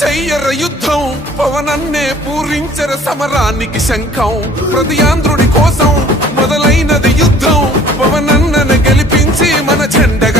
చెయ్యర యుద్ధం పవనన్నే పూరించర సమరానికి శంఖం ప్రతి ఆంధ్రుడి కోసం మొదలైనది యుద్ధం పవనన్నను గెలిపించి మన జెండగ